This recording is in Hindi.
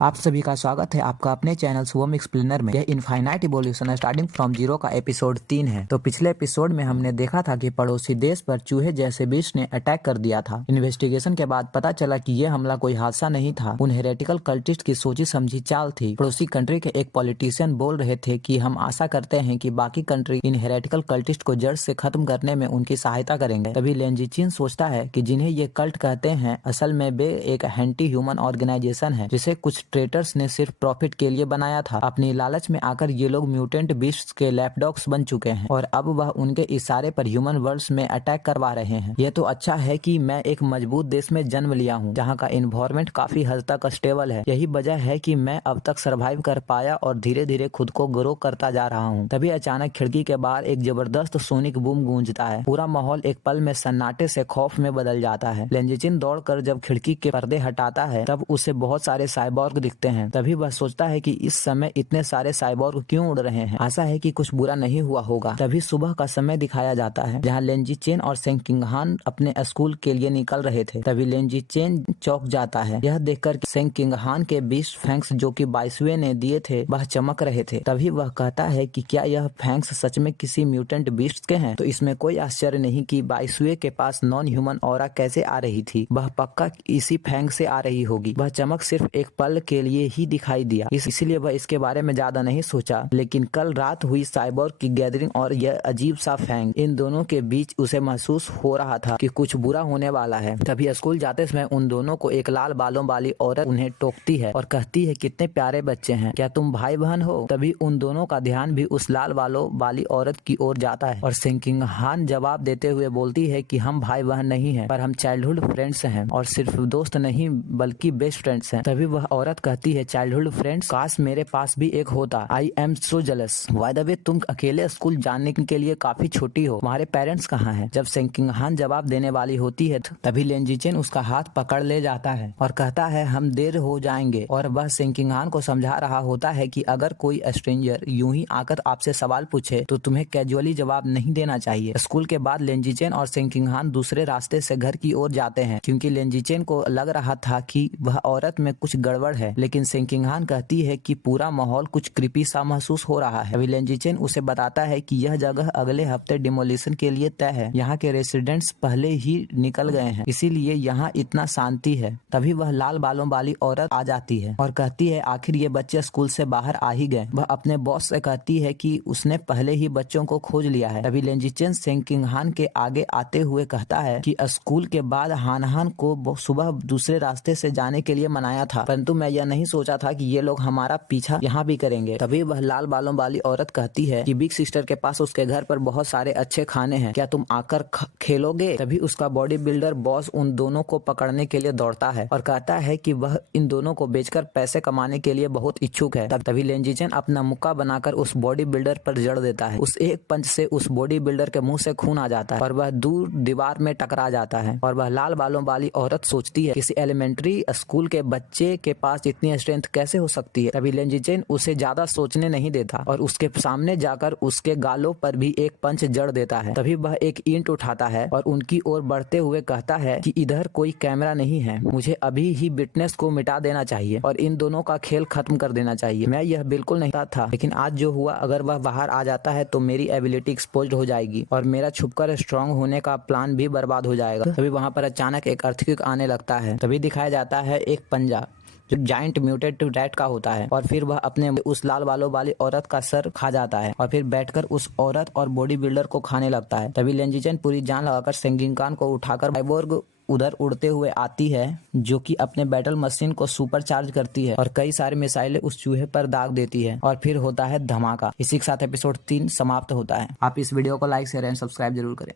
आप सभी का स्वागत है आपका अपने चैनल शुभम एक्सप्लेनर में। यह infinite evolution starting from zero का एपिसोड 3 है। तो पिछले एपिसोड में हमने देखा था कि पड़ोसी देश पर चूहे जैसे बीस्ट ने अटैक कर दिया था। इन्वेस्टिगेशन के बाद पता चला कि यह हमला कोई हादसा नहीं था, उन हेरेटिकल कल्टिस्ट की सोची समझी चाल थी। पड़ोसी कंट्री के एक पॉलिटिशियन बोल रहे थे कि हम आशा करते हैं कि बाकी कंट्री इन हेरेटिकल कल्टिस्ट को जड़ से खत्म करने में उनकी सहायता करेंगे। तभी लेंजीचिन सोचता है कि जिन्हें ये कल्ट कहते हैं असल में वे एक एंटी ह्यूमन ऑर्गेनाइजेशन है जिसे कुछ ट्रेटर्स ने सिर्फ प्रॉफिट के लिए बनाया था। अपनी लालच में आकर ये लोग म्यूटेंट बीस्ट्स के लैपडॉग्स बन चुके हैं और अब वह उनके इशारे पर ह्यूमन वर्ल्ड्स में अटैक करवा रहे हैं। यह तो अच्छा है कि मैं एक मजबूत देश में जन्म लिया हूँ जहाँ का इन्वायरमेंट काफी हद तक स्टेबल है। यही वजह है कि मैं अब तक सरवाइव कर पाया और धीरे धीरे खुद को ग्रो करता जा रहा हूँ। तभी अचानक खिड़की के बाहर एक जबरदस्त सोनिक बूम गूंजता है। पूरा माहौल एक पल में सन्नाटे से खौफ में बदल जाता है। लेंजीचिन दौड़कर जब खिड़की के पर्दे हटाता है तब उसे बहुत सारे साइबॉर्ग दिखते हैं। तभी वह सोचता है कि इस समय इतने सारे साइबॉर्ग क्यों उड़ रहे हैं, आशा है कि कुछ बुरा नहीं हुआ होगा। तभी सुबह का समय दिखाया जाता है जहाँ लेंजीचेन और सेंकिंगहान अपने स्कूल के लिए निकल रहे थे। तभी लेंजीचेन चौंक जाता है यह देखकर कि सेंकिंगहान के 20 फैंक्स जो कि बाइसवे ने दिए थे वह चमक रहे थे। तभी वह कहता है कि क्या यह फैंक्स सच में किसी म्यूटेंट बीस्ट के हैं? तो इसमें कोई आश्चर्य नहीं कि बाइसवे के पास नॉन ह्यूमन ऑरा कैसे आ रही थी, वह पक्का इसी फैंग से आ रही होगी। वह चमक सिर्फ एक पल के लिए ही दिखाई दिया, इसलिए वह इसके बारे में ज्यादा नहीं सोचा। लेकिन कल रात हुई साइबोर्ग की गैदरिंग और यह अजीब सा फैंग, इन दोनों के बीच उसे महसूस हो रहा था कि कुछ बुरा होने वाला है। तभी स्कूल जाते समय उन दोनों को एक लाल बालों वाली औरत उन्हें टोकती है और कहती है कितने प्यारे बच्चे हैं, क्या तुम भाई बहन हो? तभी उन दोनों का ध्यान भी उस लाल बालों वाली औरत की ओर जाता है और सेंकिंगहान जवाब देते हुए बोलती है कि हम भाई बहन नहीं हैं, पर हम चाइल्डहुड फ्रेंड्स हैं और सिर्फ दोस्त नहीं बल्कि बेस्ट फ्रेंड्स हैं। तभी वह औरत कहती है चाइल्डहुड फ्रेंड्स, काश मेरे पास भी एक होता। I am so jealous. By the way तुम अकेले स्कूल जाने के लिए काफी छोटी हो, तुम्हारे पेरेंट्स कहाँ हैं? जब सेंकिंगहान जवाब देने वाली होती है तभी लेंजीचेन उसका हाथ पकड़ ले जाता है और कहता है हम देर हो जाएंगे। और वह सेंकिंगहान को समझा रहा होता है कि अगर कोई स्ट्रेंजर यूं ही आकर आपसे सवाल पूछे तो तुम्हें कैजुअली जवाब नहीं देना चाहिए। स्कूल के बाद लेंजीचेन और सेंकिंगहान दूसरे रास्ते से घर की ओर जाते हैं क्योंकि लेंजीचेन को लग रहा था कि वह औरत में कुछ गड़बड़ है, लेकिन सेंकिंगहान कहती है कि पूरा माहौल कुछ क्रीपी सा महसूस हो रहा है। अभी लेंजीचेन उसे बताता है कि यह जगह अगले हफ्ते डिमोलिशन के लिए तय है, यहाँ के रेसिडेंट्स पहले ही निकल गए हैं, इसीलिए यहाँ इतना शांति है। तभी वह लाल बालों वाली औरत आ जाती है और कहती है आखिर ये बच्चे स्कूल से बाहर आ ही गए। वह अपने बॉस से कहती है कि उसने पहले ही बच्चों को खोज लिया है। तभी लेंजीचेन सेंकिंगहान के आगे आते हुए कहता है कि स्कूल के बाद हानहान को सुबह दूसरे रास्ते से जाने के लिए मनाया था, परंतु मैं यह नहीं सोचा था कि ये लोग हमारा पीछा यहाँ भी करेंगे। तभी वह लाल बालों वाली औरत कहती है कि बिग सिस्टर के पास उसके घर पर बहुत सारे अच्छे खाने हैं, क्या तुम आकर खेलोगे? तभी उसका बॉडी बिल्डर बॉस उन दोनों को पकड़ने के लिए दौड़ता है और कहता है कि वह इन दोनों को बेचकर पैसे कमाने के लिए बहुत इच्छुक है। तभी लेंजीचेन अपना मुक्का बनाकर उस बॉडी बिल्डर पर जड़ देता है। उस एक पंच से उस बॉडी बिल्डर के मुंह से खून आ जाता है और वह दूर दीवार में टकरा जाता है। और वह लाल बालों वाली औरत सोचती है किसी एलिमेंट्री स्कूल के बच्चे के पास इतनी स्ट्रेंथ कैसे हो सकती है। तभी लेंजीचेन उसे ज्यादा सोचने नहीं देता और उसके सामने जाकर उसके गालों पर भी एक पंच जड़ देता है। तभी वह एक ईंट उठाता है और उनकी ओर बढ़ते हुए कहता है कि इधर कोई कैमरा नहीं है, मुझे अभी ही विटनेस को मिटा देना चाहिए और इन दोनों का खेल खत्म कर देना चाहिए। मैं यह बिल्कुल नहीं था, लेकिन आज जो हुआ, अगर वह बाहर आ जाता है तो मेरी एबिलिटी एक्सपोज्ड हो जाएगी और मेरा छुपकर स्ट्रांग होने का प्लान भी बर्बाद हो जाएगा। तभी वहां पर अचानक एक अर्थक्वेक आने लगता है। तभी दिखाया जाता है एक पंजा जो जाइंट म्यूटेड रैट का होता है और फिर वह अपने उस लाल बालों वाली औरत का सर खा जाता है और फिर बैठकर उस औरत और बॉडी बिल्डर को खाने लगता है। तभी लेंजीचेन पूरी जान लगाकर सेंकिंगहान को उठाकर साइबोर्ग उधर उड़ते हुए आती है जो कि अपने बैटल मशीन को सुपर चार्ज करती है और कई सारे मिसाइलें उस चूहे पर दाग देती है और फिर होता है धमाका। इसी के साथ एपिसोड 3 समाप्त होता है। आप इस वीडियो को लाइक शेयर एंड सब्सक्राइब जरूर करें।